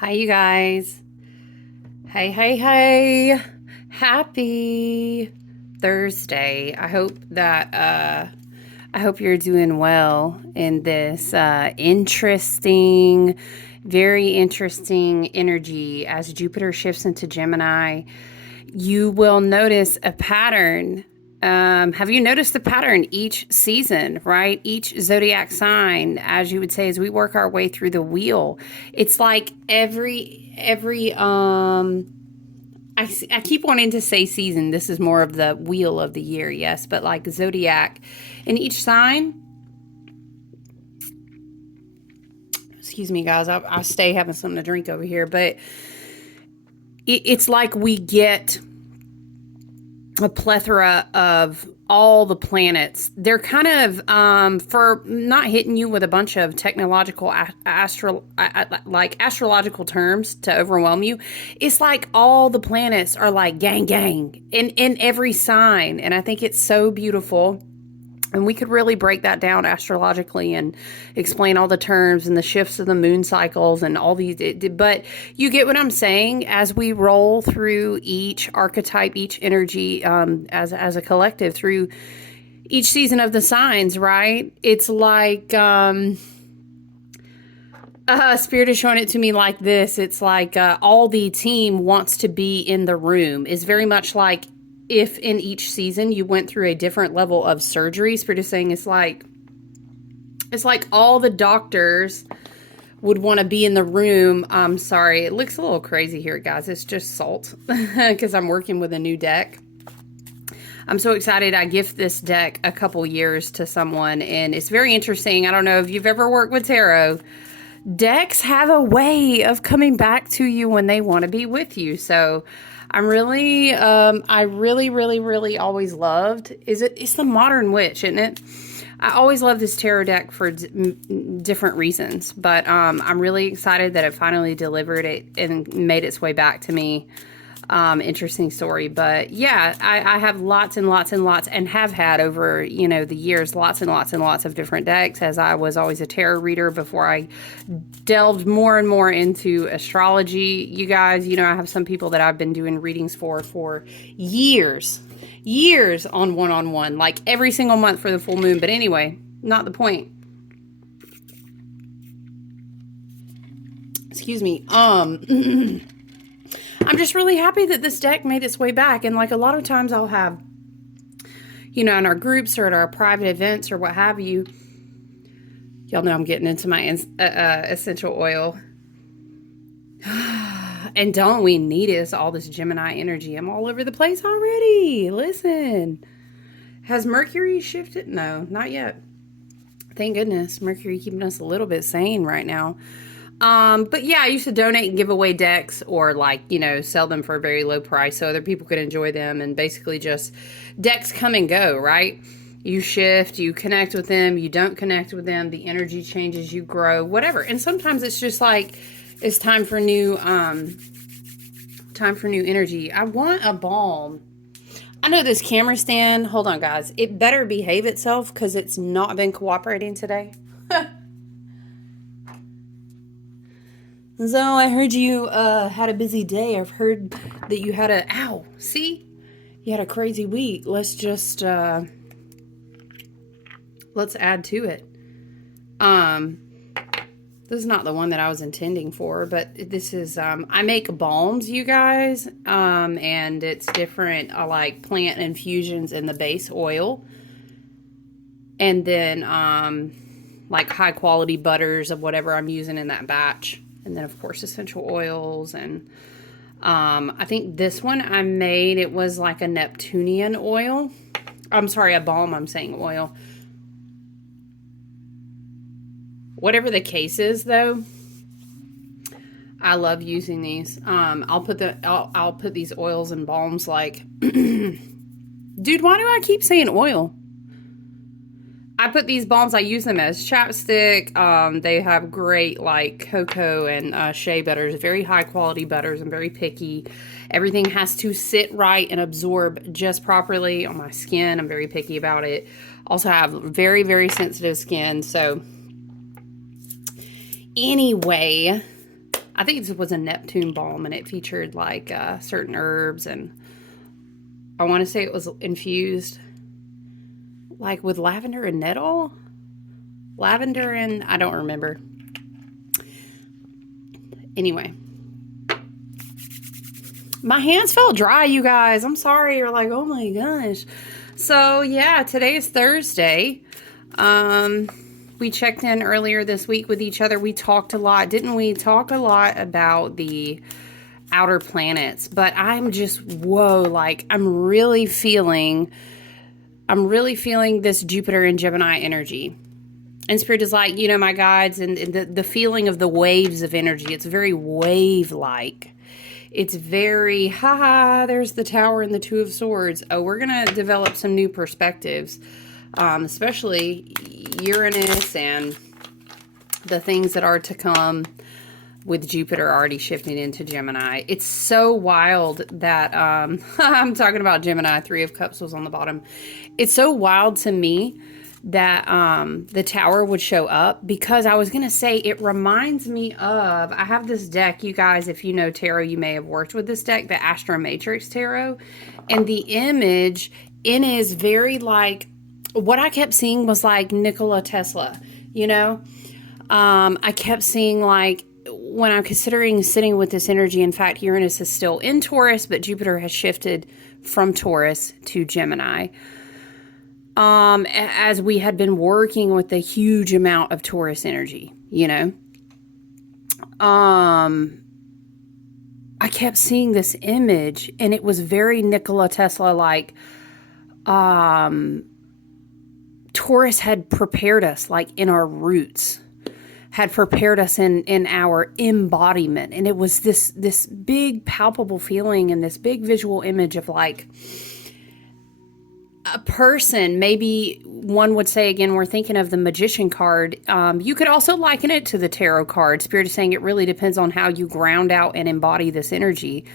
Hi, you guys. Hey. Happy Thursday. I hope you're doing well in this very interesting energy as Jupiter shifts into Gemini. You will notice a pattern. Have you noticed the pattern each season, right? Each zodiac sign, as you would say, as we work our way through the wheel, it's like I keep wanting to say season. This is more of the wheel of the year, yes, but like zodiac in each sign. Excuse me, guys. I stay having something to drink over here, but it's like we get a plethora of all the planets. They're kind of for not hitting you with a bunch of technological astrological terms to overwhelm you. It's like all the planets are like gang in every sign, and I think it's so beautiful. And we could really break that down astrologically and explain all the terms and the shifts of the moon cycles and all these. But you get what I'm saying as we roll through each archetype, each energy as a collective through each season of the signs, right? It's like Spirit is showing it to me like this. It's like all the team wants to be in the room. Is very much like if in each season you went through a different level of surgery. Spirit is saying it's like all the doctors would want to be in the room. I'm sorry, it looks a little crazy here, guys. It's just salt because I'm working with a new deck. I'm so excited. I gift this deck a couple years to someone, and it's very interesting. I don't know if you've ever worked with tarot. Decks have a way of coming back to you when they want to be with you. So I really always loved, it's the Modern Witch, isn't it? I always loved this tarot deck for different reasons, but I'm really excited that it finally delivered it and made its way back to me. Interesting story, but yeah, I have lots and lots and have had over, the years, lots and lots of different decks, as I was always a tarot reader before I delved more and more into astrology. You guys, I have some people that I've been doing readings for years on one-on-one, like every single month for the full moon. But anyway, not the point. Excuse me. I'm just really happy that this deck made its way back. And like a lot of times I'll have, in our groups or at our private events or what have you, y'all know I'm getting into my essential oil. And don't we need it? All this Gemini energy. I'm all over the place already. Listen. Has Mercury shifted? No, not yet. Thank goodness. Mercury keeping us a little bit sane right now. But yeah, I used to donate and give away decks or sell them for a very low price so other people could enjoy them, and basically just decks come and go, right? You shift, you connect with them, you don't connect with them, the energy changes, you grow, whatever. And sometimes it's just like, it's time for new energy. I want a balm. I know this camera stand, hold on guys, it better behave itself because it's not been cooperating today. So I heard you had a busy day. I've heard that you had you had a crazy week. Let's just let's add to it. This is not the one that I was intending for, but this is I make balms, you guys, and it's different. I like plant infusions in the base oil, and then like high quality butters of whatever I'm using in that batch. And then, of course, essential oils. And I think this one I made, it was like a Neptunian oil. I'm sorry, a balm, I'm saying oil. Whatever the case is, though, I love using these. I'll put these oils and balms like... Dude, why do I keep saying oil? I put these balms, I use them as chapstick. They have great cocoa and shea butters, very high quality butters. I'm very picky. Everything has to sit right and absorb just properly on my skin. I'm very picky about it. Also have very, very sensitive skin. So anyway, I think it was a Neptune balm, and it featured like certain herbs, and I want to say it was infused like with lavender and nettle. Lavender and I don't remember. Anyway. My hands felt dry, you guys. I'm sorry. You're like, oh my gosh. So yeah, today is Thursday. We checked in earlier this week with each other. We talked a lot, didn't we? Talk a lot about the outer planets, but I'm just, whoa, like I'm really feeling this Jupiter and Gemini energy. And Spirit is like, you know, my guides, and the feeling of the waves of energy. It's very wave-like. It's very, haha, there's the Tower and the Two of Swords. Oh, we're going to develop some new perspectives, especially Uranus and the things that are to come with Jupiter already shifting into Gemini. It's so wild that, I'm talking about Gemini, Three of Cups was on the bottom. It's so wild to me that the Tower would show up, because I was going to say it reminds me of, I have this deck, you guys, if you know tarot, you may have worked with this deck, the Astro Matrix Tarot, and the image in is very like, what I kept seeing was like Nikola Tesla, you know? I kept seeing like, when I'm considering sitting with this energy, in fact, Uranus is still in Taurus, but Jupiter has shifted from Taurus to Gemini. As we had been working with a huge amount of Taurus energy, you know, I kept seeing this image, and it was very Nikola Tesla, like, Taurus had prepared us, like in our roots, had prepared us in our embodiment. And it was this big palpable feeling and this big visual image of like, a person, maybe one would say, again, we're thinking of the Magician card. You could also liken it to the tarot card. Spirit is saying it really depends on how you ground out and embody this energy.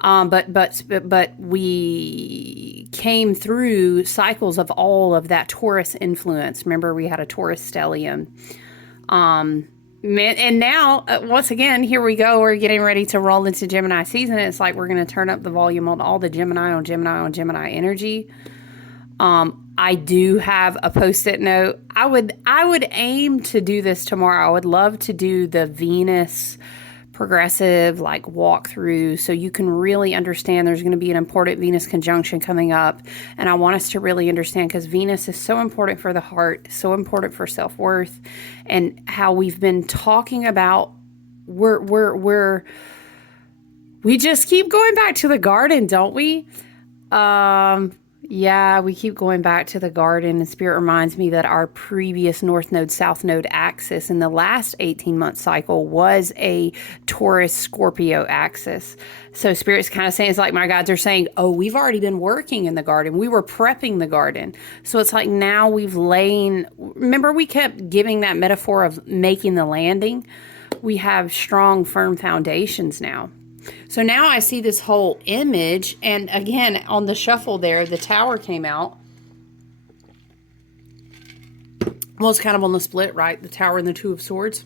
But we came through cycles of all of that Taurus influence. Remember, we had a Taurus stellium. And now, once again, here we go. We're getting ready to roll into Gemini season. It's like we're going to turn up the volume on all the Gemini energy. I do have a post-it note. I would aim to do this tomorrow. I would love to do the Venus progressive like walkthrough, so you can really understand. There's going to be an important Venus conjunction coming up, and I want us to really understand, because Venus is so important for the heart, so important for self-worth, and how we've been talking about we just keep going back to the garden, don't we? Yeah, we keep going back to the garden, and Spirit reminds me that our previous North Node, South Node axis in the last 18-month cycle was a Taurus Scorpio axis. So Spirit's kind of saying, it's like my guides are saying, oh, we've already been working in the garden. We were prepping the garden. So it's like now we've remember we kept giving that metaphor of making the landing? We have strong, firm foundations now. So now I see this whole image, and again, on the shuffle there, the Tower came out. Well, it's kind of on the split, right? The Tower and the Two of Swords.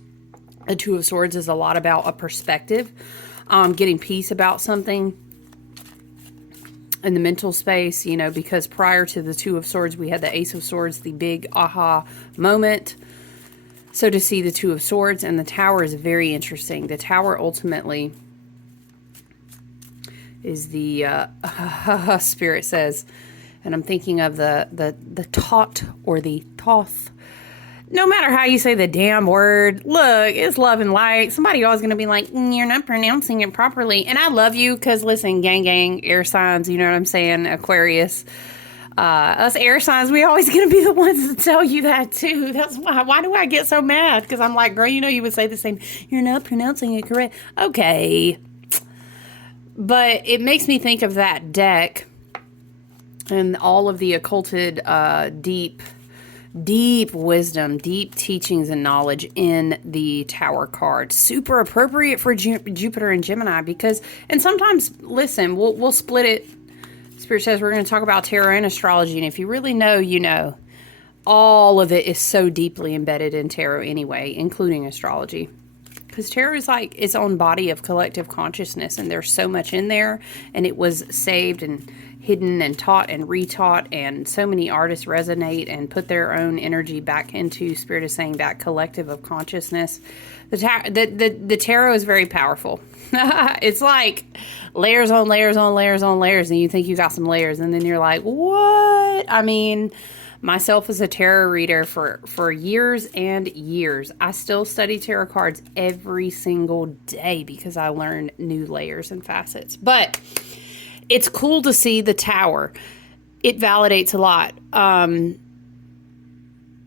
The Two of Swords is a lot about a perspective, getting peace about something in the mental space, you know, because prior to the Two of Swords, we had the Ace of Swords, the big aha moment. So to see the Two of Swords and the Tower is very interesting. The Tower ultimately is the Spirit says, and I'm thinking of the taut or the toth. No matter how you say the damn word, look, it's love and light. Somebody always going to be like, you're not pronouncing it properly. And I love you, because listen, gang, air signs, you know what I'm saying? Aquarius. Us air signs, we always going to be the ones to tell you that too. That's why do I get so mad? Because I'm like, girl, you know you would say the same. You're not pronouncing it correct. Okay. But it makes me think of that deck and all of the occulted, deep wisdom, deep teachings and knowledge in the Tower card. Super appropriate for Jupiter and Gemini, because, and sometimes, listen, we'll split it. Spirit says we're going to talk about tarot and astrology, and if you really know, you know. All of it is so deeply embedded in tarot anyway, including astrology. because tarot is like its own body of collective consciousness, and there's so much in there, and it was saved and hidden and taught and retaught, and so many artists resonate and put their own energy back into, Spirit is saying, that collective of consciousness. The tarot is very powerful. It's like layers on layers on layers on layers, and you think you got some layers, and then you're like, what? I mean, myself as a tarot reader for years and years, I still study tarot cards every single day because I learn new layers and facets. But it's cool to see the Tower. It validates a lot.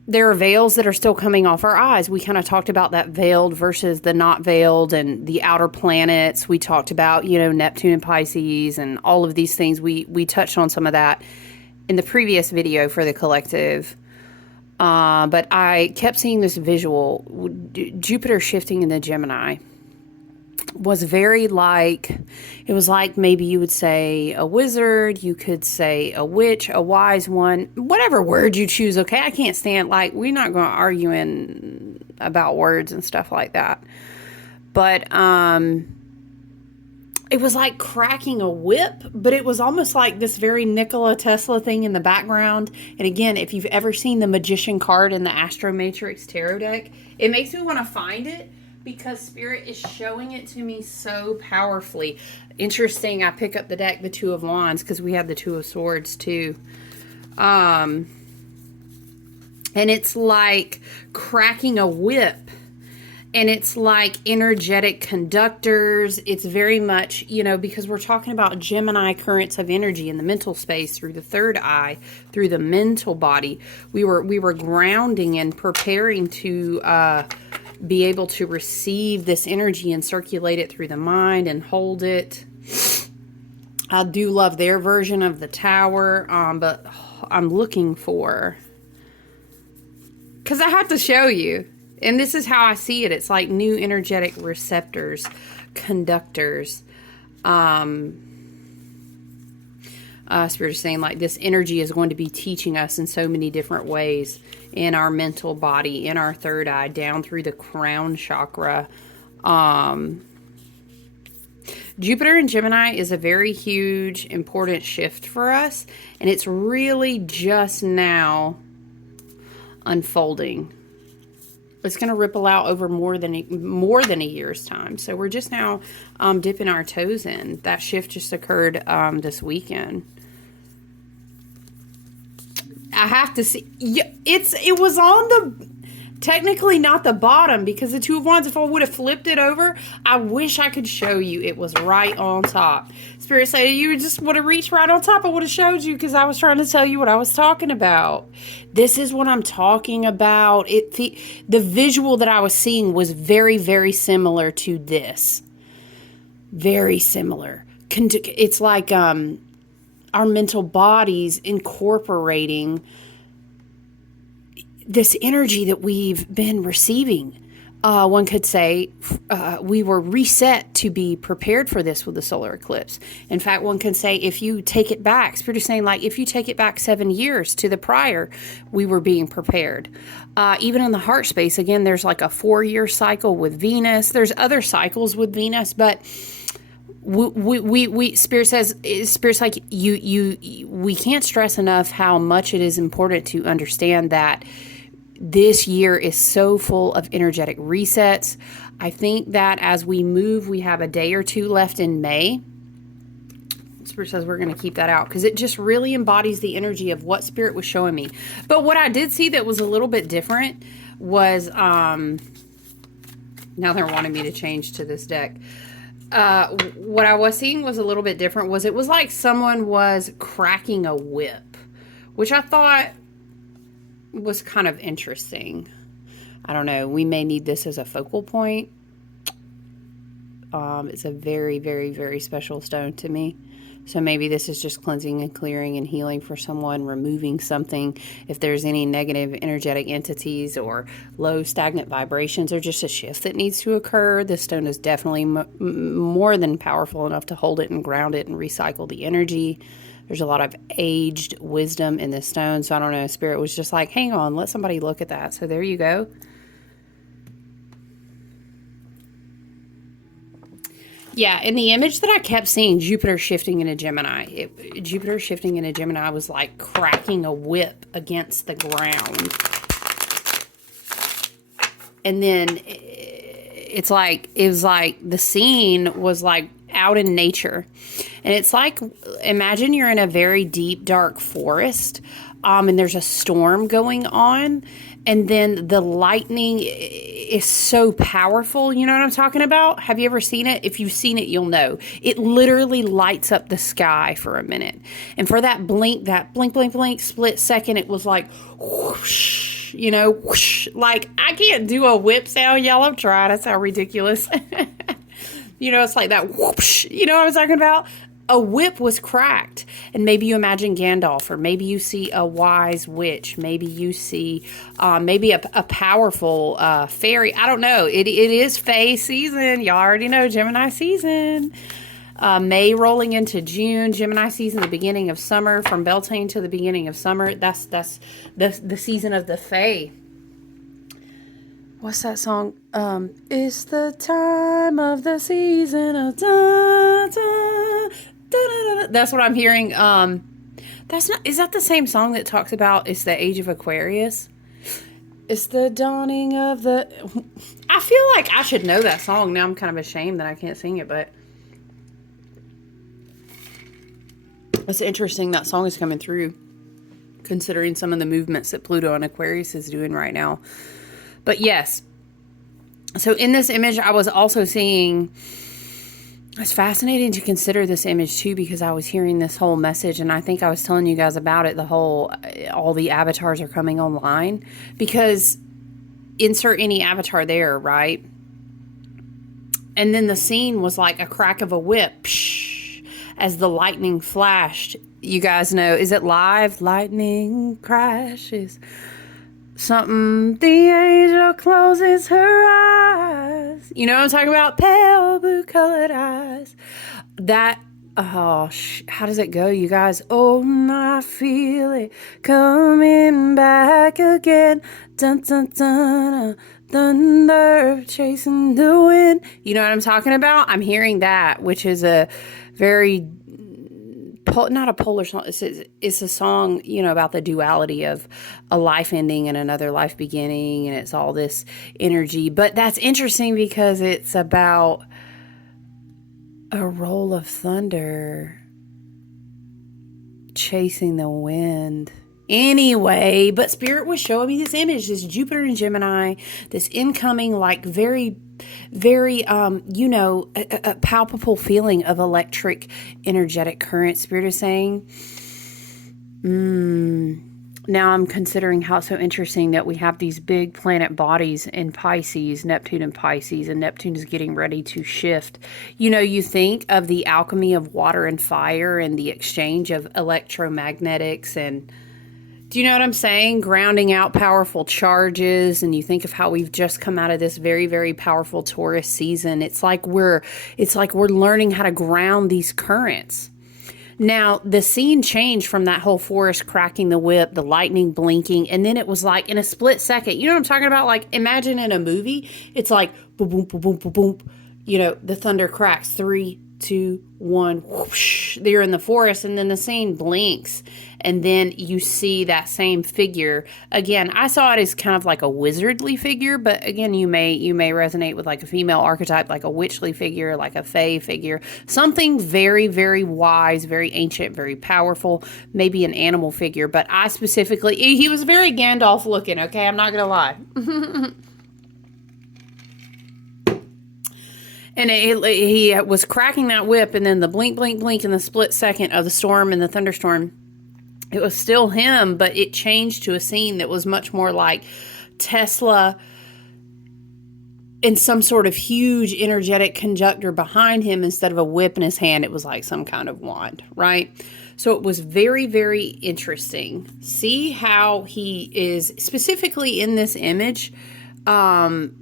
There are veils that are still coming off our eyes. We kind of talked about that veiled versus the not veiled, and the outer planets. We talked about, Neptune and Pisces and all of these things. We touched on some of that in the previous video for the collective. But I kept seeing this visual. Jupiter shifting in the Gemini was very like, it was like maybe you would say a wizard, you could say a witch, a wise one, whatever word you choose, okay? I can't stand, we're not going to argue about words and stuff like that. But it was like cracking a whip, but it was almost like this very Nikola Tesla thing in the background. And again, if you've ever seen the Magician card in the Astro Matrix Tarot deck, it makes me want to find it, because Spirit is showing it to me so powerfully. Interesting, I pick up the deck, the Two of Wands, because we have the Two of Swords too. And it's like cracking a whip. And it's like energetic conductors. It's very much, because we're talking about Gemini currents of energy in the mental space through the third eye, through the mental body. We were grounding and preparing to be able to receive this energy and circulate it through the mind and hold it. I do love their version of the Tower, but I'm looking for, because I have to show you, and this is how I see it. It's like new energetic receptors, conductors. Spirit is saying this energy is going to be teaching us in so many different ways, in our mental body, in our third eye, down through the crown chakra. Jupiter in Gemini is a very huge, important shift for us, and it's really just now unfolding. It's going to ripple out over more than a year's time. So we're just now dipping our toes in. That shift just occurred this weekend. I have to see. It was on the, technically not the bottom, because the Two of Wands, if I would have flipped it over, I wish I could show you. It was right on top. Spirit said, you just would have reached right on top. I would have showed you, because I was trying to tell you what I was talking about. This is what I'm talking about. The visual that I was seeing was very, very similar to this. Very similar. It's like our mental bodies incorporating this energy that we've been receiving. One could say we were reset to be prepared for this with the solar eclipse. In fact, one can say, if you take it back, Spirit is saying, if you take it back 7 years to the prior, we were being prepared. Even in the heart space, again, there's like a 4-year cycle with Venus. There's other cycles with Venus, but Spirit says, Spirit's like, we can't stress enough how much it is important to understand that this year is so full of energetic resets. I think that as we move, we have a day or two left in May. Spirit says we're going to keep that out, because it just really embodies the energy of what Spirit was showing me. But what I did see that was a little bit different was, now they're wanting me to change to this deck. What I was seeing was a little bit different. It was like someone was cracking a whip, which I thought was kind of interesting. I don't know. We may need this as a focal point. It's a very, very, very special stone to me. So maybe this is just cleansing and clearing and healing for someone, removing something. If there's any negative energetic entities or low stagnant vibrations, or just a shift that needs to occur, this stone is definitely more than powerful enough to hold it and ground it and recycle the energy. There's a lot of aged wisdom in this stone. So I don't know, Spirit was just like, hang on, let somebody look at that. So there you go. Yeah, in the image that I kept seeing, Jupiter shifting into Gemini. Jupiter shifting into Gemini was like cracking a whip against the ground. And then it was like the scene was like out in nature. And it's like, imagine you're in a very deep, dark forest, and there's a storm going on. And then the lightning is so powerful. You know what I'm talking about? Have you ever seen it? If you've seen it, you'll know. It literally lights up the sky for a minute. And for that blink, split second, it was like whoosh, you know, whoosh. Like, I can't do a whip sound, y'all. I've tried. That's how ridiculous. You know, it's like that whoosh. You know what I'm talking about? A whip was cracked. And maybe you imagine Gandalf, or maybe you see a wise witch. Maybe you see maybe a powerful fairy. I don't know. It is Fae season. Y'all already know Gemini season. May rolling into June. Gemini season, the beginning of summer. From Beltane to the beginning of summer. That's the season of the Fae. What's that song? It's the time of the season of da, da, da. That's what I'm hearing. Is that the same song that talks about it's the age of Aquarius? It's the dawning of the... I feel like I should know that song. Now I'm kind of ashamed that I can't sing it, but it's interesting that song is coming through, considering some of the movements that Pluto and Aquarius is doing right now. But yes, so in this image, I was also seeing... It's fascinating to consider this image too, because I was hearing this whole message, and I think I was telling you guys about it, all the avatars are coming online, because insert any avatar there, right? And then the scene was like a crack of a whip, psh, as the lightning flashed. You guys know, is it live? Lightning crashes. Something, the angel closes her eyes. You know what I'm talking about? Pale blue colored eyes. That, how does it go, you guys? Oh, I feel it coming back again. Dun, dun, dun, thunder chasing the wind. You know what I'm talking about? I'm hearing that, which is a very... not a polar song. It's a song, you know, about the duality of a life ending and another life beginning, and it's all this energy. But that's interesting because it's about a roll of thunder chasing the wind. Anyway, but Spirit was showing me this image, this Jupiter and Gemini, this incoming, like, very, very, you know, a palpable feeling of electric, energetic current. Spirit is saying, now I'm considering how so interesting that we have these big planet bodies in Pisces, Neptune and Pisces, and Neptune is getting ready to shift. You know, you think of the alchemy of water and fire and the exchange of electromagnetics and... Do you know what I'm saying? Grounding out powerful charges, and you think of how we've just come out of this very, very powerful Taurus season. It's like we're learning how to ground these currents. Now, the scene changed from that whole forest cracking the whip, the lightning blinking, and then it was like in a split second. You know what I'm talking about? Like, imagine in a movie, it's like boom, boom, boom, boom, boom, boom. You know, the thunder cracks. 3, 2, 1, whoosh, they're in the forest, and then the scene blinks, and then you see that same figure again. I saw it as kind of like a wizardly figure, but again, you may resonate with like a female archetype, like a witchly figure, like a fae figure, something very, very wise, very ancient, very powerful, maybe an animal figure. But I specifically, he was very Gandalf looking, okay, I'm not gonna lie. And he was cracking that whip, and then the blink, blink, blink in the split second of the storm and the thunderstorm, it was still him, but it changed to a scene that was much more like Tesla and some sort of huge energetic conductor behind him. Instead of a whip in his hand, it was like some kind of wand, right? So it was very, very interesting. See how he is specifically in this image,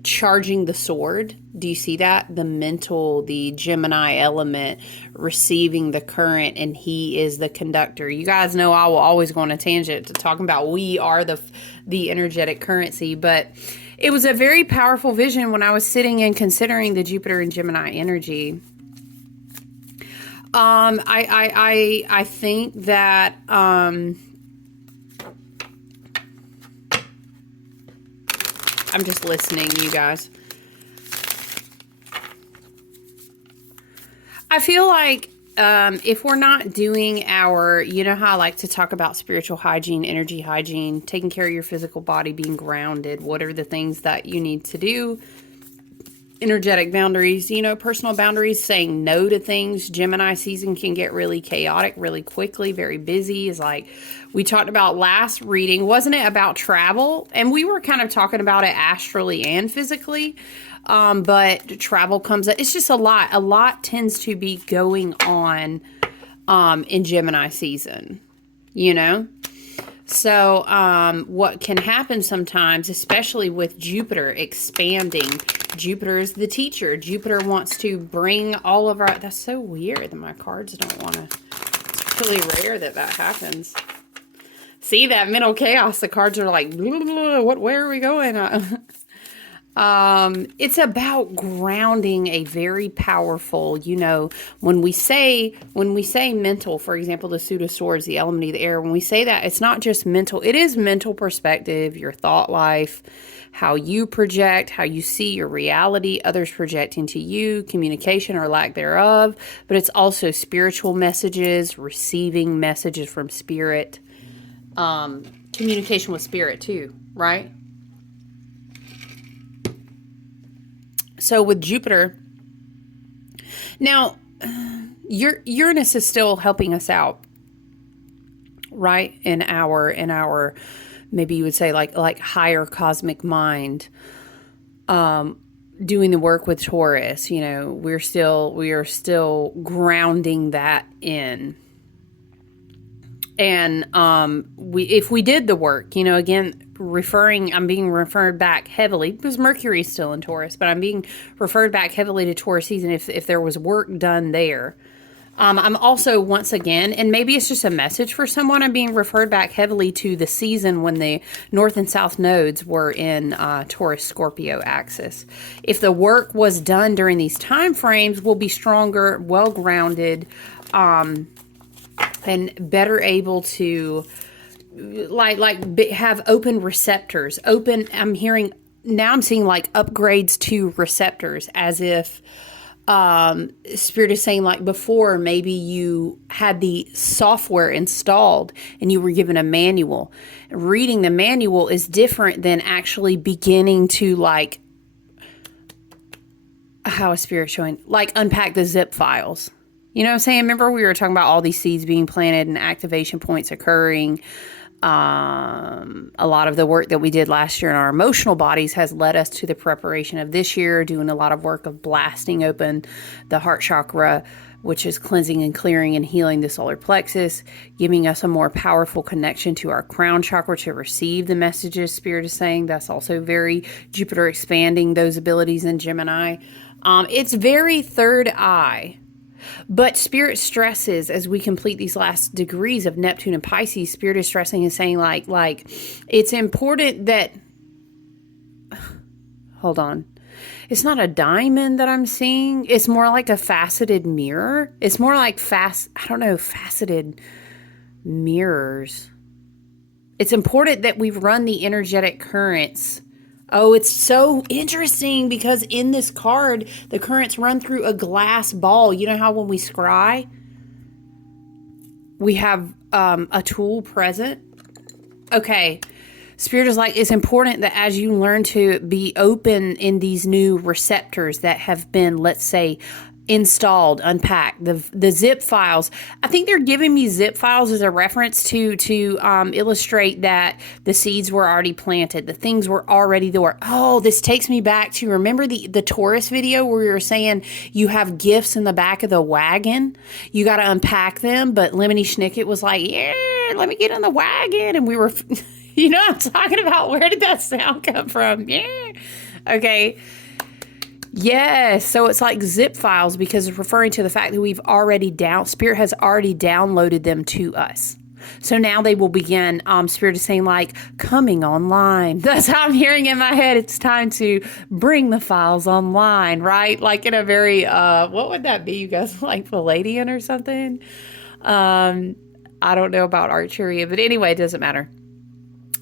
charging the sword. Do you see that? The mental, the Gemini element receiving the current, and he is the conductor. You guys know I will always go on a tangent to talking about we are the energetic currency, but it was a very powerful vision when I was sitting and considering the Jupiter and Gemini energy. I think that, I'm just listening, you guys. I feel like, if we're not doing our, you know how I like to talk about spiritual hygiene, energy hygiene, taking care of your physical body, being grounded, what are the things that you need to do? Energetic boundaries, you know, personal boundaries, saying no to things. Gemini season can get really chaotic really quickly, very busy. Is like we talked about last reading, wasn't it, about travel? And we were kind of talking about it astrally and physically. But travel comes up. It's just a lot. A lot tends to be going on in Gemini season, you know? So what can happen sometimes, especially with Jupiter expanding, Jupiter is the teacher. Jupiter wants to bring all of our... That's so weird that my cards don't want to... It's really rare that that happens. See, that mental chaos. The cards are like, blah, blah, blah, where are we going? It's about grounding a very powerful, you know, when we say mental, for example, the Suit of Swords, the element of the air, when we say that, it's not just mental, it is mental perspective, your thought life, how you project, how you see your reality, others projecting to you, communication or lack thereof, but it's also spiritual messages, receiving messages from spirit, communication with spirit too, right? So with Jupiter, now Uranus is still helping us out, right? In our maybe you would say like higher cosmic mind, doing the work with Taurus. You know, we are still grounding that in. And if we did the work, you know, again, I'm being referred back heavily because Mercury is still in Taurus, but I'm being referred back heavily to Taurus season if there was work done there. I'm also, once again, and maybe it's just a message for someone, I'm being referred back heavily to the season when the North and South nodes were in Taurus Scorpio axis. If the work was done during these time frames, we'll be stronger, well-grounded, and better able to have open receptors. I'm seeing like upgrades to receptors, as if Spirit is saying, like before, maybe you had the software installed and you were given a manual. Reading the manual is different than actually beginning to like, how is Spirit showing, like unpack the zip files. You know what I'm saying? Remember we were talking about all these seeds being planted and activation points occurring. A lot of the work that we did last year in our emotional bodies has led us to the preparation of this year, doing a lot of work of blasting open the heart chakra, which is cleansing and clearing and healing the solar plexus, giving us a more powerful connection to our crown chakra to receive the messages Spirit is saying. That's also very Jupiter expanding those abilities in Gemini. It's very third eye. But Spirit stresses, as we complete these last degrees of Neptune and Pisces, Spirit is stressing and saying like it's important that, hold on, it's not a diamond that I'm seeing. It's more like a faceted mirror. It's more like faceted mirrors. It's important that we run the energetic currents. Oh, it's so interesting because in this card, the currents run through a glass ball. You know how when we scry, we have a tool present? Okay. Spirit is like, it's important that as you learn to be open in these new receptors that have been, let's say, installed, unpacked, the zip files. I think they're giving me zip files as a reference to illustrate that the seeds were already planted. The things were already there. Oh, this takes me back to, remember the Taurus video where we were saying you have gifts in the back of the wagon? You got to unpack them. But Lemony Snicket was like, yeah, let me get in the wagon. And we were, you know what I'm talking about? Where did that sound come from? Yeah. Okay. Yes, so it's like zip files because it's referring to the fact that we've already Spirit has already downloaded them to us. So now they will begin, Spirit is saying, like, coming online. That's how I'm hearing in my head. It's time to bring the files online, right? Like in a very, what would that be, you guys? Like Palladian or something? I don't know about Archeria, but anyway, it doesn't matter.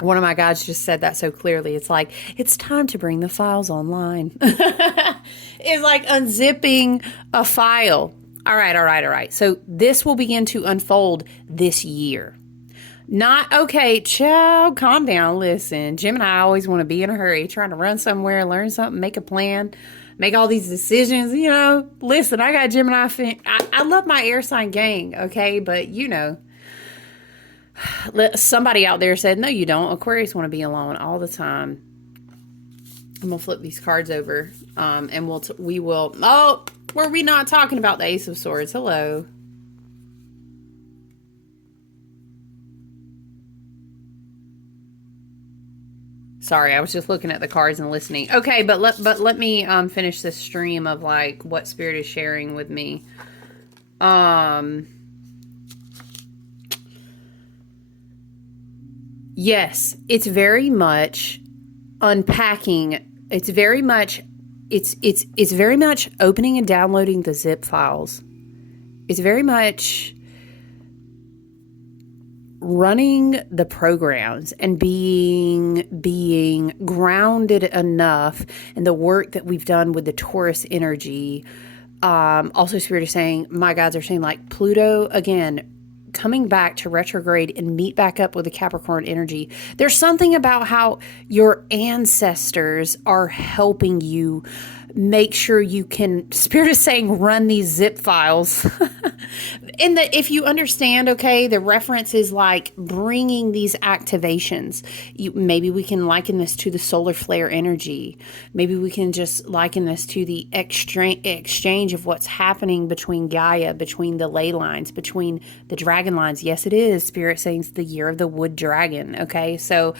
One of my guides just said that so clearly. It's like, it's time to bring the files online. It's like unzipping a file. All right. So this will begin to unfold this year. Not, okay, child, calm down. Listen, Gemini always want to be in a hurry, trying to run somewhere, learn something, make a plan, make all these decisions. Listen, I got Gemini. I love my air sign gang, okay? But, somebody out there said, no, you don't. Aquarius want to be alone all the time. I'm going to flip these cards over, and we will, were we not talking about the Ace of Swords? Hello. Sorry, I was just looking at the cards and listening. Okay, but let me finish this stream of like what Spirit is sharing with me. Yes, it's very much unpacking. It's very much opening and downloading the zip files. It's very much running the programs and being grounded enough in the work that we've done with the Taurus energy. Also, Spirit is saying, my guides are saying, like, Pluto, again, coming back to retrograde and meet back up with the Capricorn energy. There's something about how your ancestors are helping you make sure you can, Spirit is saying, run these zip files. If you understand, okay, the reference is like bringing these activations. Maybe we can liken this to the solar flare energy. Maybe we can just liken this to the exchange of what's happening between Gaia, between the ley lines, between the dragon lines. Yes, it is. Spirit saying it's the year of the wood dragon. Okay, so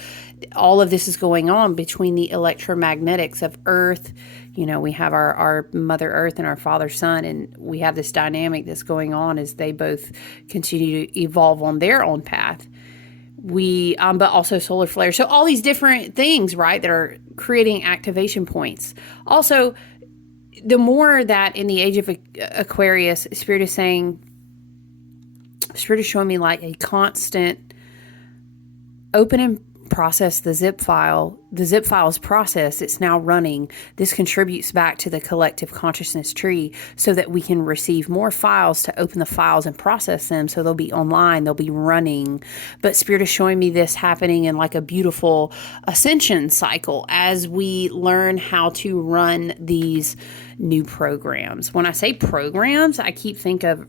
all of this is going on between the electromagnetics of Earth. We have our Mother Earth and our Father Sun, and we have this dynamic that's going on as they both continue to evolve on their own path. But also solar flare. So all these different things, right, that are creating activation points. Also, the more that in the age of Aquarius, Spirit is showing me like a constant open and process the zip file. The zip file is processed. It's now running. This contributes back to the collective consciousness tree so that we can receive more files to open the files and process them. So they'll be online, they'll be running. But Spirit is showing me this happening in like a beautiful ascension cycle as we learn how to run these new programs. When I say programs, I keep think of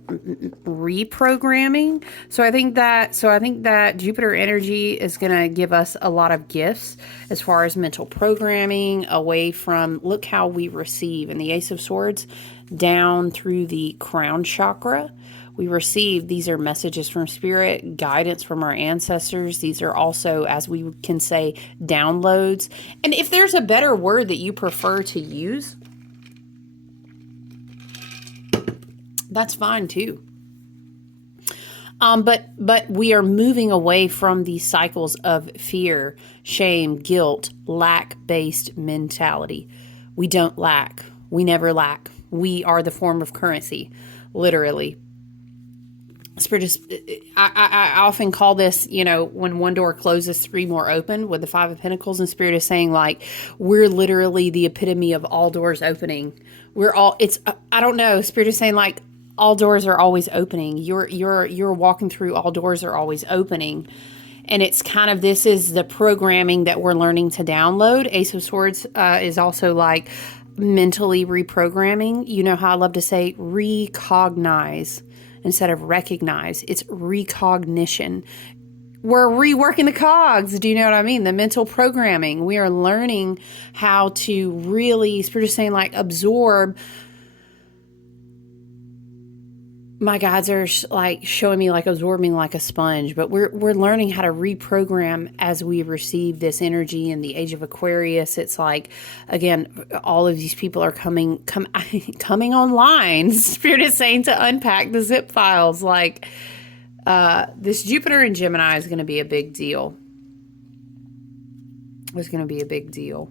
reprogramming. So I think that Jupiter energy is going to give us a lot of gifts as far as mental programming away from, look how we receive in the Ace of Swords down through the crown chakra. We receive, these are messages from Spirit, guidance from our ancestors. These are also, as we can say, downloads. And if there's a better word that you prefer to use, that's fine too. But we are moving away from these cycles of fear, shame, guilt, lack-based mentality. We don't lack. We never lack. We are the form of currency, literally. Spirit is, I often call this, when one door closes, three more open with the Five of Pentacles, and Spirit is saying like, we're literally the epitome of all doors opening. I don't know. Spirit is saying like, all doors are always opening. You're walking through, all doors are always opening. And it's kind of, this is the programming that we're learning to download. Ace of Swords is also like mentally reprogramming. You know how I love to say recognize instead of recognize. It's recognition. We're reworking the cogs. Do you know what I mean? The mental programming. We are learning how to really, Spirit is saying like, absorb. My guides are like showing me like absorbing like a sponge, but we're learning how to reprogram as we receive this energy in the age of Aquarius. It's like, again, all of these people are coming online. Spirit is saying to unpack the zip files. Like, This Jupiter in Gemini is going to be a big deal. It's going to be a big deal.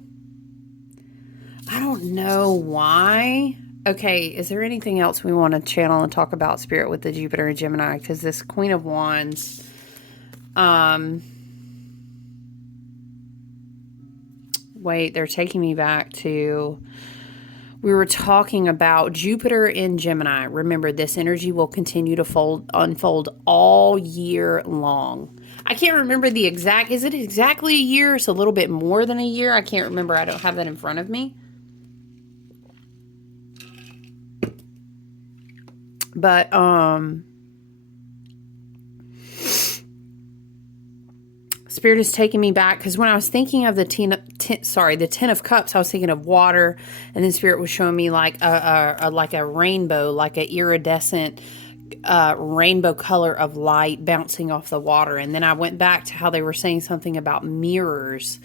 I don't know why. Okay, is there anything else we want to channel and talk about, Spirit, with the Jupiter and Gemini? Because this Queen of Wands, wait, they're taking me back to, we were talking about Jupiter in Gemini. Remember, this energy will continue to unfold all year long. I can't remember the exact, is it exactly a year? It's a little bit more than a year. I can't remember. I don't have that in front of me. But, Spirit is taking me back, because when I was thinking of the Ten of Cups, I was thinking of water, and then Spirit was showing me like a rainbow, like an iridescent rainbow color of light bouncing off the water. And then I went back to how they were saying something about mirrors,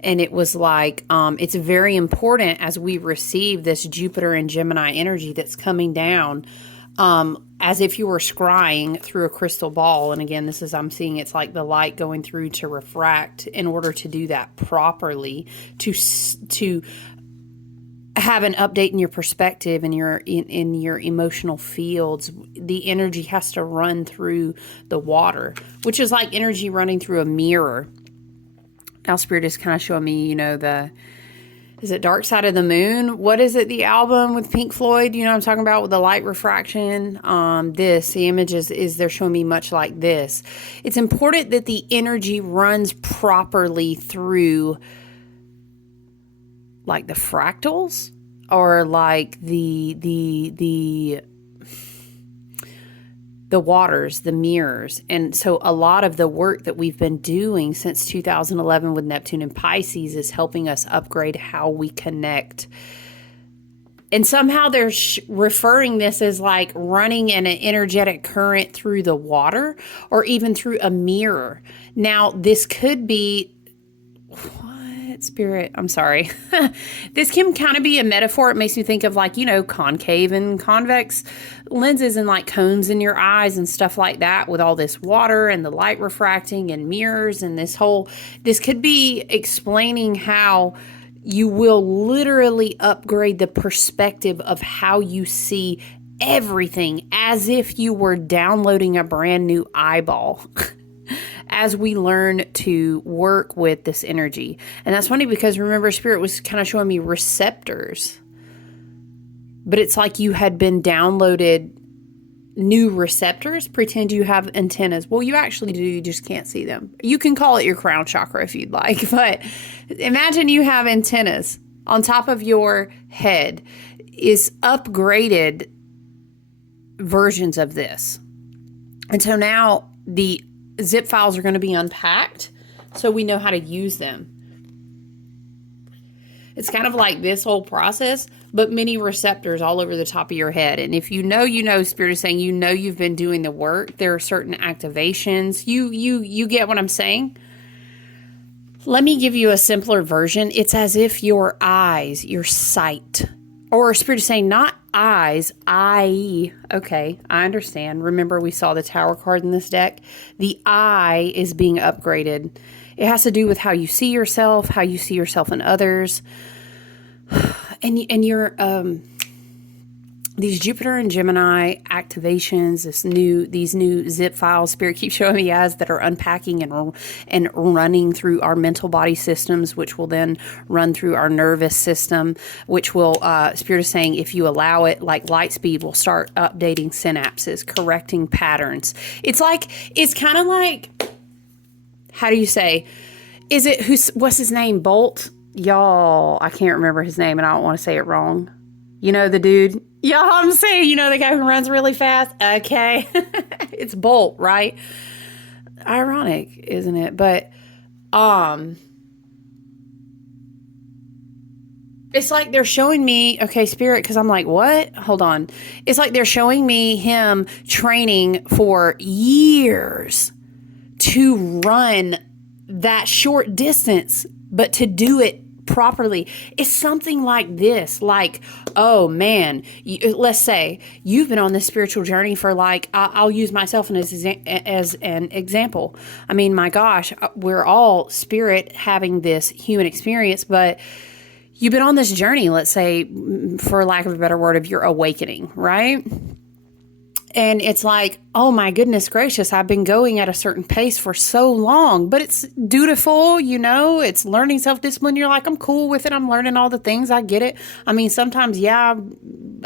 and it was like it's very important as we receive this Jupiter and Gemini energy that's coming down, as if you were scrying through a crystal ball. And again, this is, I'm seeing it's like the light going through to refract. In order to do that properly, to have an update in your perspective and in your emotional fields, the energy has to run through the water, which is like energy running through a mirror. Now Spirit is kind of showing me, you know, is it Dark Side of the Moon? What is it, the album with Pink Floyd? You know what I'm talking about, with the light refraction? The image is they're showing me much like this. It's important that the energy runs properly through like the fractals, or like the waters, the mirrors. And so a lot of the work that we've been doing since 2011 with Neptune and Pisces is helping us upgrade how we connect. And somehow they're referring this as like running an energetic current through the water, or even through a mirror. Now, this could be, Spirit, I'm sorry. This can kind of be a metaphor. It makes me think of like, you know, concave and convex lenses and like cones in your eyes and stuff like that, with all this water and the light refracting and mirrors and this could be explaining how you will literally upgrade the perspective of how you see everything, as if you were downloading a brand new eyeball. As we learn to work with this energy. And that's funny, because remember, Spirit was kind of showing me receptors. But it's like you had been downloaded new receptors. Pretend you have antennas. Well, you actually do. You just can't see them. You can call it your crown chakra if you'd like. But imagine you have antennas on top of your head. Is upgraded versions of this. And so now the zip files are going to be unpacked, so we know how to use them. It's kind of like this whole process, but many receptors all over the top of your head. And if you know, Spirit is saying, you know, you've been doing the work. There are certain activations. You get what I'm saying? Let me give you a simpler version. It's as if your eyes, your sight, or Spirit is saying, not eyes, eye. Okay, I understand. Remember, we saw the Tower card in this deck. The eye is being upgraded. It has to do with how you see yourself, how you see yourself in others. And your these Jupiter and Gemini activations, these new zip files, Spirit keeps showing me as that are unpacking and running through our mental body systems, which will then run through our nervous system, which will, Spirit is saying, if you allow it, like light speed, will start updating synapses, correcting patterns. It's kind of like, how do you say, what's his name? Bolt? Y'all, I can't remember his name and I don't want to say it wrong. You know, the dude. Y'all, I'm saying, you know, the guy who runs really fast. Okay. It's Bolt, right? Ironic, isn't it? But, it's like they're showing me, okay, Spirit, because I'm like, what? Hold on. It's like they're showing me him training for years to run that short distance, but to do it properly is something like this. Like, oh man, let's say you've been on this spiritual journey for like, I'll use myself as an example. I mean, my gosh, we're all spirit having this human experience, but you've been on this journey, let's say, for lack of a better word, of your awakening, right? And it's like, oh my goodness gracious, I've been going at a certain pace for so long, but it's dutiful, it's learning self-discipline. You're like, I'm cool with it. I'm learning all the things. I get it. I mean, sometimes, yeah,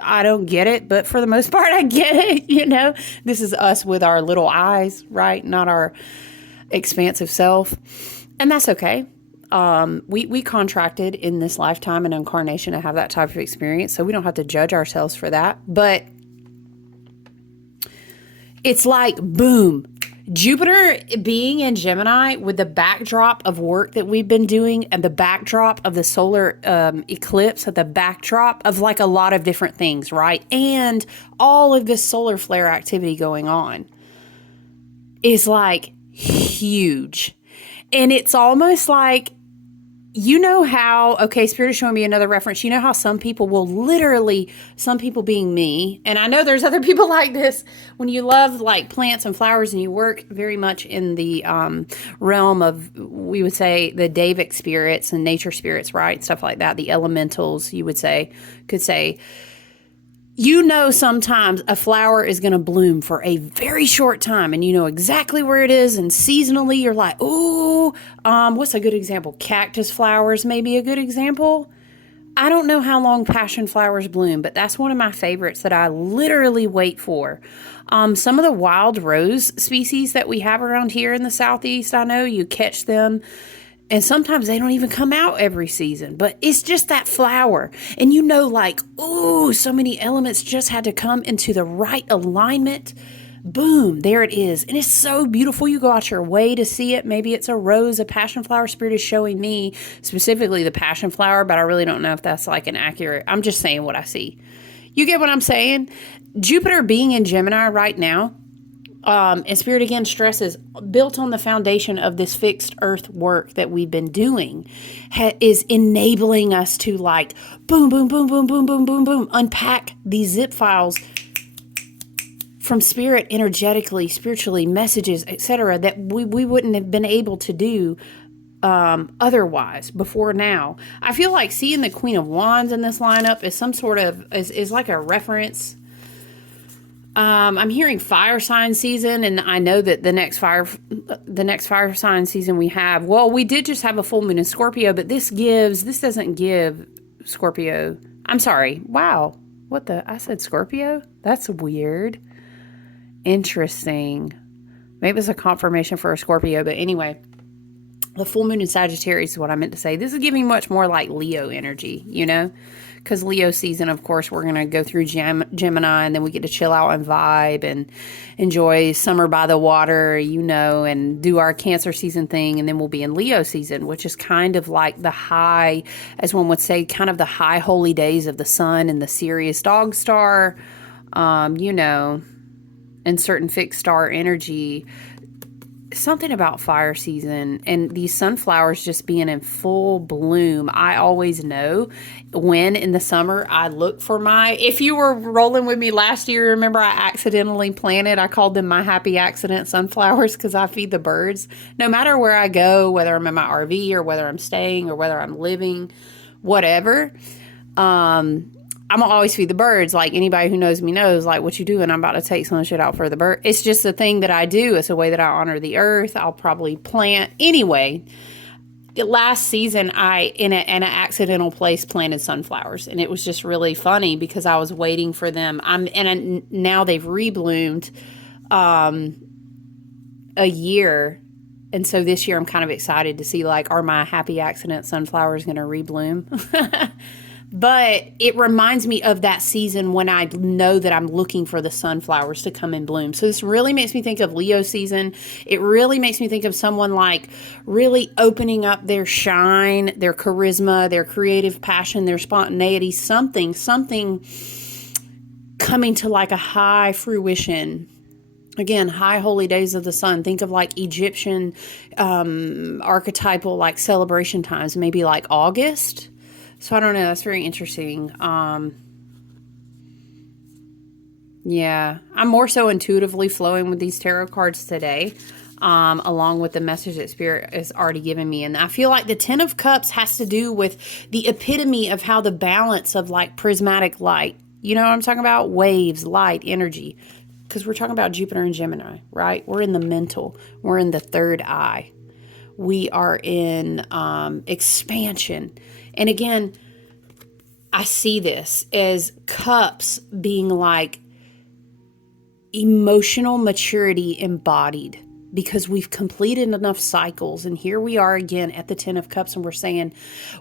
I don't get it, but for the most part, I get it. This is us with our little eyes, right? Not our expansive self. And that's okay. We contracted in this lifetime and incarnation to have that type of experience. So we don't have to judge ourselves for that, but it's like, boom, Jupiter being in Gemini with the backdrop of work that we've been doing and the backdrop of the solar eclipse, at the backdrop of like a lot of different things, right? And all of this solar flare activity going on is like huge. And it's almost like, how, okay, Spirit is showing me another reference. You know how some people will literally, some people being me, and I know there's other people like this, when you love like plants and flowers and you work very much in the realm of, we would say, the Davic spirits and nature spirits, right? Stuff like that. The elementals, you would say, could say, sometimes a flower is going to bloom for a very short time and you know exactly where it is. And seasonally, you're like, ooh, what's a good example? Cactus flowers may be a good example. I don't know how long passion flowers bloom, but that's one of my favorites that I literally wait for. Some of the wild rose species that we have around here in the Southeast, I know you catch them. And sometimes they don't even come out every season, but it's just that flower. And like, ooh, so many elements just had to come into the right alignment. Boom, there it is. And it's so beautiful. You go out your way to see it. Maybe it's a rose, a passion flower. Spirit is showing me specifically the passion flower, but I really don't know if that's like an accurate. I'm just saying what I see. You get what I'm saying? Jupiter being in Gemini right now, and Spirit again stresses, built on the foundation of this fixed earth work that we've been doing, is enabling us to like, boom, boom, boom, boom, boom, boom, boom, boom, unpack these zip files from Spirit energetically, spiritually, messages, etc., that we wouldn't have been able to do otherwise before now. I feel like seeing the Queen of Wands in this lineup is some sort of, is like a reference. I'm hearing fire sign season, and I know that the next fire sign season we have, well, we did just have a full moon in Scorpio, but this doesn't give Scorpio. I'm sorry. Wow. I said Scorpio? That's weird. Interesting. Maybe it's a confirmation for a Scorpio, but anyway, the full moon in Sagittarius is what I meant to say. This is giving much more like Leo energy, because Leo season, of course, we're going to go through Gemini, and then we get to chill out and vibe and enjoy summer by the water, and do our Cancer season thing. And then we'll be in Leo season, which is kind of like the high, as one would say, kind of the high holy days of the sun and the Sirius dog star, and certain fixed star energy. Something about fire season and these sunflowers just being in full bloom. I always know when in the summer I look for if you were rolling with me last year, remember I accidentally planted, I called them my happy accident sunflowers because I feed the birds. No matter where I go, whether I'm in my RV or whether I'm staying or whether I'm living, whatever, I'm going to always feed the birds. Like anybody who knows me knows, like, what you doing? I'm about to take some shit out for the bird. It's just a thing that I do. It's a way that I honor the earth. I'll probably plant. Anyway, last season, I, in an accidental place, planted sunflowers. And it was just really funny because I was waiting for them. Now they've rebloomed a year. And so this year I'm kind of excited to see, like, are my happy accident sunflowers going to rebloom? But it reminds me of that season when I know that I'm looking for the sunflowers to come and bloom. So this really makes me think of Leo season. It really makes me think of someone like really opening up their shine, their charisma, their creative passion, their spontaneity, something coming to like a high fruition Again, high holy days of the sun. Think of like Egyptian archetypal like celebration times, maybe like August. So I don't know. That's very interesting. Yeah, I'm more so intuitively flowing with these tarot cards today, along with the message that Spirit has already given me. And I feel like the Ten of Cups has to do with the epitome of how the balance of like prismatic light, you know what I'm talking about? Waves, light, energy. Because we're talking about Jupiter and Gemini, right? We're in the mental. We're in the third eye. We are in expansion. And again, I see this as cups being like emotional maturity embodied, because we've completed enough cycles. And here we are again at the Ten of Cups, and we're saying,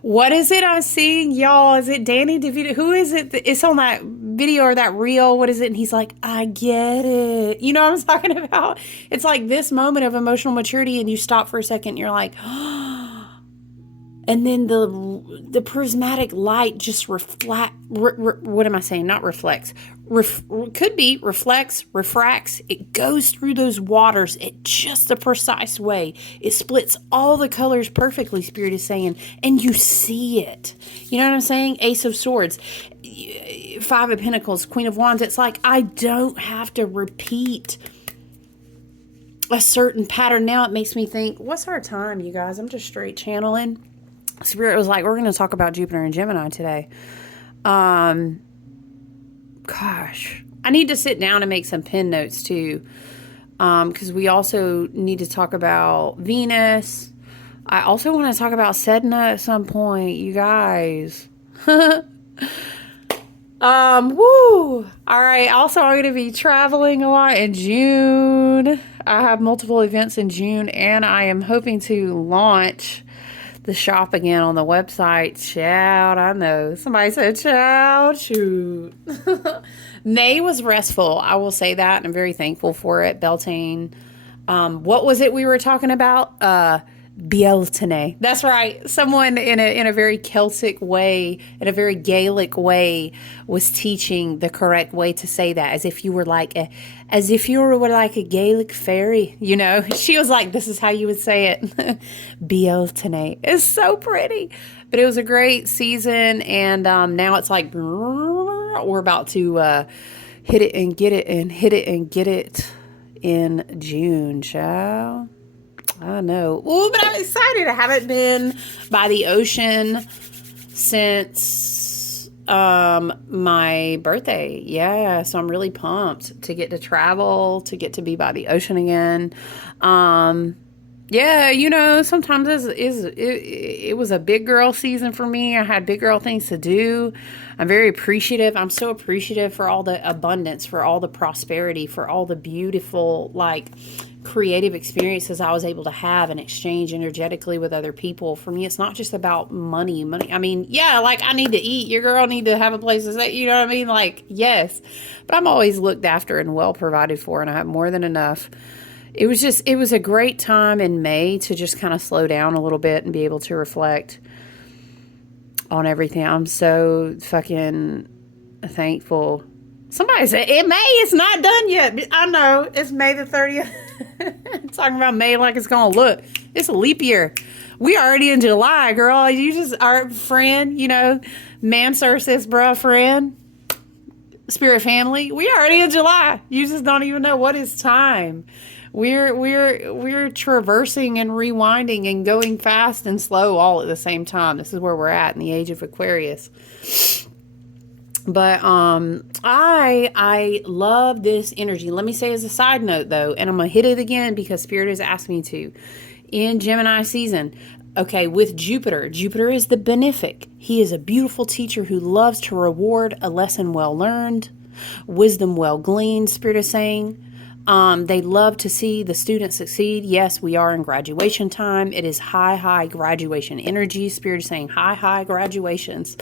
what is it I'm seeing, y'all? Is it Danny DeVito? Who is it? It's on that video or that reel. What is it? And he's like, I get it. You know what I'm talking about? It's like this moment of emotional maturity, and you stop for a second, and you're like, and then the prismatic light just what am I saying? Not reflects. Could be reflects, refracts. It goes through those waters at just the precise way. It splits all the colors perfectly, Spirit is saying, and you see it. You know what I'm saying? Ace of Swords, Five of Pentacles, Queen of Wands. It's like, I don't have to repeat a certain pattern. Now it makes me think, what's our time, you guys? I'm just straight channeling. Spirit was like, we're going to talk about Jupiter and Gemini today. Gosh, I need to sit down and make some pen notes too. Because we also need to talk about Venus. I also want to talk about Sedna at some point, you guys. Woo. All right. Also, I'm going to be traveling a lot in June. I have multiple events in June, and I am hoping to launch the shop again on the website. Child, I know. Somebody said, child, shoot. May was restful. I will say that. And I'm very thankful for it. Beltane. What was it we were talking about? Beltane. That's right. Someone in a very Celtic way, in a very Gaelic way, was teaching the correct way to say that, as if you were like a Gaelic fairy. You know, she was like, "This is how you would say it." Beltane. It's so pretty, but it was a great season, and now it's like we're about to hit it and get it and hit it and get it in June, child. I know. Oh, but I'm excited. I haven't been by the ocean since my birthday. Yeah, so I'm really pumped to get to travel, to get to be by the ocean again. Yeah, you know, sometimes it was a big girl season for me. I had big girl things to do. I'm very appreciative. I'm so appreciative for all the abundance, for all the prosperity, for all the beautiful, like, creative experiences I was able to have and exchange energetically with other people. For me, it's not just about money. I mean, yeah, like, I need to eat. Your girl need to have a place to stay. You know what I mean? Like, yes. But I'm always looked after and well provided for, and I have more than enough. It was a great time in May to just kind of slow down a little bit and be able to reflect on everything. I'm so fucking thankful. Somebody said, May, it's not done yet. I know, it's May the 30th. Talking about May like it's going to look. It's a leap year. We already in July, girl. You just, our friend, you know, man, sir, sis, bruh, friend, spirit family. We already in July. You just don't even know what is time. We're traversing and rewinding and going fast and slow all at the same time. This is where we're at in the age of Aquarius. But I love this energy. Let me say as a side note though, and I'm gonna hit it again because Spirit has asked me to. In Gemini season, okay, with Jupiter is the benefic. He is a beautiful teacher who loves to reward a lesson well learned, wisdom well gleaned. Spirit is saying. They love to see the students succeed. Yes, we are in graduation time. It is high graduation energy. Spirit is saying high graduations.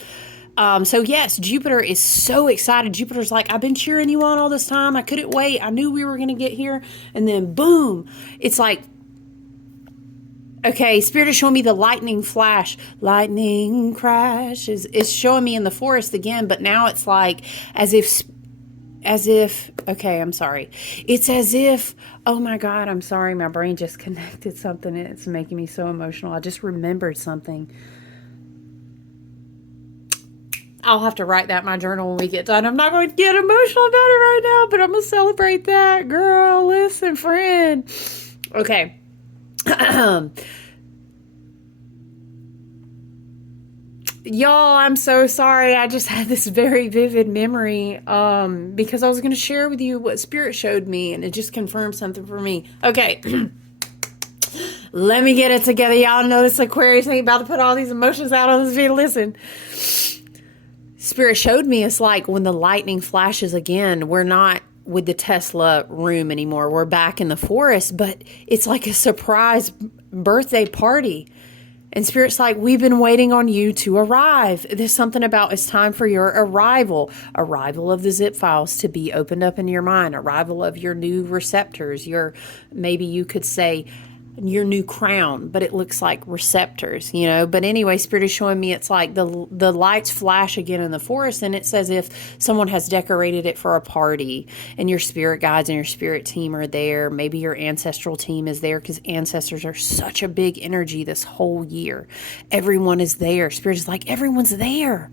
So yes, Jupiter is so excited. Jupiter's like, I've been cheering you on all this time. I couldn't wait. I knew we were going to get here. And then boom, it's like, okay, Spirit is showing me the lightning flash. Lightning crash is showing me in the forest again. But now it's like as if as if, okay, I'm sorry. It's as if, oh my God, I'm sorry. My brain just connected something. It's making me so emotional. I just remembered something. I'll have to write that in my journal when we get done. I'm not going to get emotional about it right now, but I'm going to celebrate that. Girl, listen, friend. Okay. Y'all, I'm so sorry. I just had this very vivid memory because I was going to share with you what Spirit showed me, and it just confirmed something for me. Okay. Let me get it together. Y'all know this Aquarius ain't about to put all these emotions out on this video. Listen. Spirit showed me it's like when the lightning flashes again, we're not with the Tesla room anymore. We're back in the forest, but it's like a surprise birthday party. And Spirit's like, we've been waiting on you to arrive. There's something about it's time for your arrival. Arrival of the zip files to be opened up in your mind. Arrival of your new receptors. Maybe you could say your new crown, but it looks like receptors, But anyway, Spirit is showing me it's like the lights flash again in the forest, and it's as if someone has decorated it for a party, and your spirit guides and your spirit team are there. Maybe your ancestral team is there, because ancestors are such a big energy this whole year. Everyone is there. Spirit is like, everyone's there.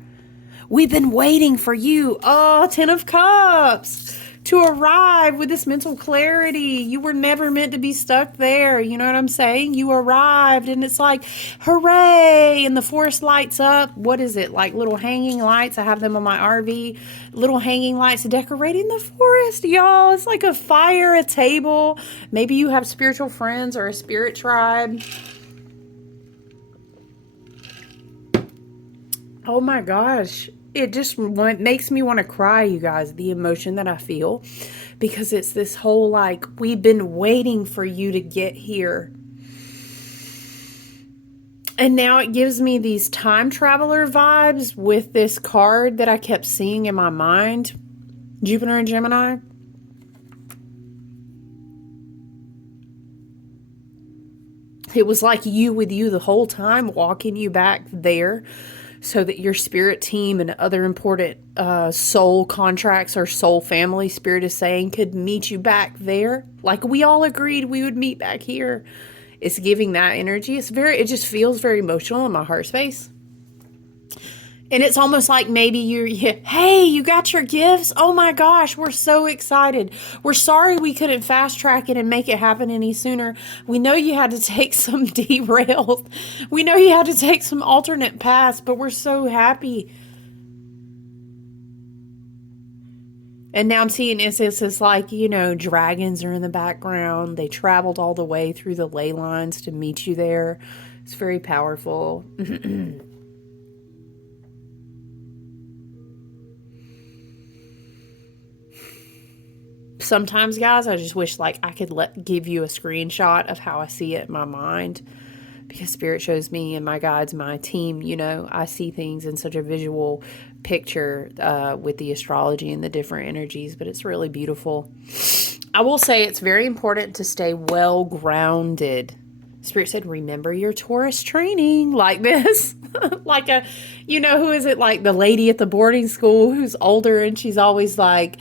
We've been waiting for you. Oh, 10 of Cups. To arrive with this mental clarity. You were never meant to be stuck there. You know what I'm saying? You arrived, and it's like, hooray! And the forest lights up. What is it? Like little hanging lights. I have them on my RV. Little hanging lights decorating the forest, y'all. It's like a fire, a table. Maybe you have spiritual friends or a spirit tribe. Oh my gosh. It just makes me want to cry, you guys, the emotion that I feel, because it's this whole like, we've been waiting for you to get here. And now it gives me these time traveler vibes with this card that I kept seeing in my mind, Jupiter and Gemini. It was like you with you the whole time, walking you back there, so that your spirit team and other important soul contracts or soul family, Spirit is saying, could meet you back there. Like we all agreed we would meet back here. It's giving that energy. It just feels very emotional in my heart space. And it's almost like maybe hey, you got your gifts? Oh my gosh, we're so excited. We're sorry we couldn't fast track it and make it happen any sooner. We know you had to take some derails. We know you had to take some alternate paths, but we're so happy. And now I'm seeing it's like, dragons are in the background. They traveled all the way through the ley lines to meet you there. It's very powerful. Sometimes, guys, I just wish like I could give you a screenshot of how I see it in my mind, because Spirit shows me and my guides, my team, I see things in such a visual picture with the astrology and the different energies, but it's really beautiful. I will say it's very important to stay well grounded. Spirit said, remember your Taurus training, like this. Like who is it? Like the lady at the boarding school who's older, and she's always like,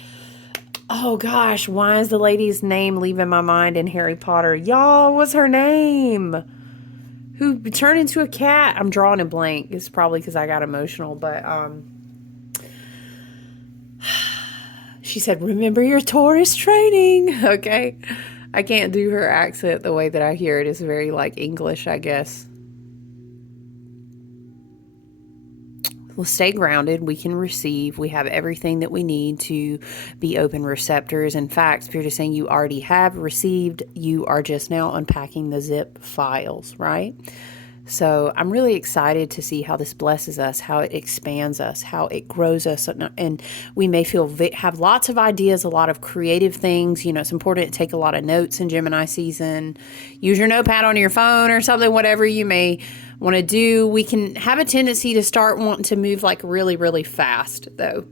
oh gosh, why is the lady's name leaving my mind in Harry Potter? Y'all, what's her name? Who turned into a cat? I'm drawing a blank. It's probably because I got emotional, but she said, remember your Taurus training. Okay. I can't do her accent the way that I hear it. It's very like English, I guess. We'll stay grounded. We can receive. We have everything that we need to be open receptors. In fact, Spirit is saying you already have received. You are just now unpacking the zip files, right? So I'm really excited to see how this blesses us, how it expands us, how it grows us. And we may have lots of ideas, a lot of creative things. It's important to take a lot of notes in Gemini season. Use your notepad on your phone or something, whatever you may want to do. We can have a tendency to start wanting to move like really, really fast, though.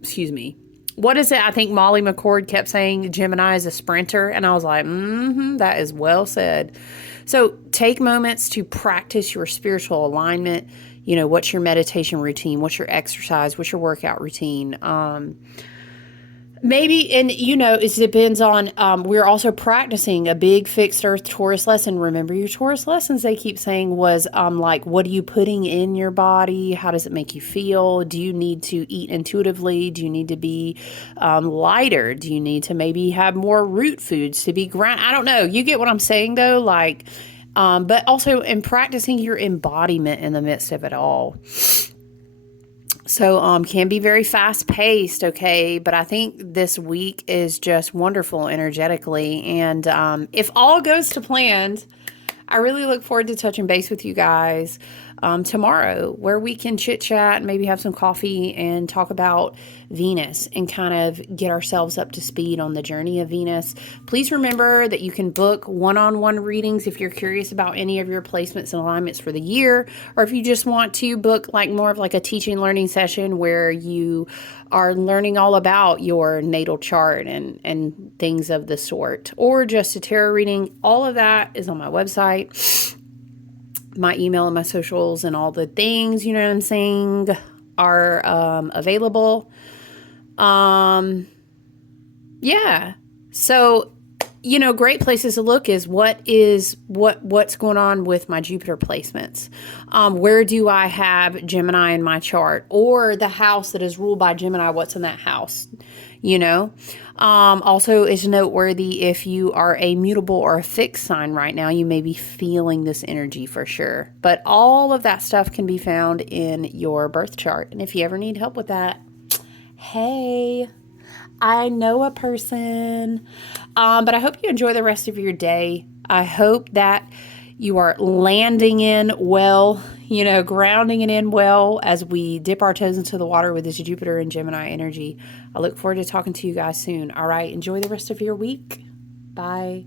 Excuse me. What is it? I think Molly McCord kept saying Gemini is a sprinter. And I was like, that is well said. So take moments to practice your spiritual alignment. What's your meditation routine? What's your exercise? What's your workout routine? Maybe, and it depends on, we're also practicing a big fixed earth Taurus lesson. Remember your Taurus lessons, they keep saying, was like, what are you putting in your body? How does it make you feel? Do you need to eat intuitively? Do you need to be lighter? Do you need to maybe have more root foods to be ground? I don't know. You get what I'm saying though? Like, but also in practicing your embodiment in the midst of it all. So, can be very fast paced, okay? But I think this week is just wonderful energetically. And if all goes to plan, I really look forward to touching base with you guys tomorrow, where we can chit chat and maybe have some coffee and talk about Venus and kind of get ourselves up to speed on the journey of Venus. Please remember that you can book one-on-one readings if you're curious about any of your placements and alignments for the year, or if you just want to book like more of like a teaching learning session where you are learning all about your natal chart and things of the sort, or just a tarot reading. All of that is on my website. My email and my socials and all the things, you know what I'm saying, are available. Yeah. So, great places to look is what's going on with my Jupiter placements. Where do I have Gemini in my chart, or the house that is ruled by Gemini? What's in that house? Also is noteworthy if you are a mutable or a fixed sign right now, you may be feeling this energy for sure. But all of that stuff can be found in your birth chart. And if you ever need help with that, hey, I know a person. But I hope you enjoy the rest of your day. I hope that you are landing in well, grounding it in well as we dip our toes into the water with this Jupiter and Gemini energy. I look forward to talking to you guys soon. All right. Enjoy the rest of your week. Bye.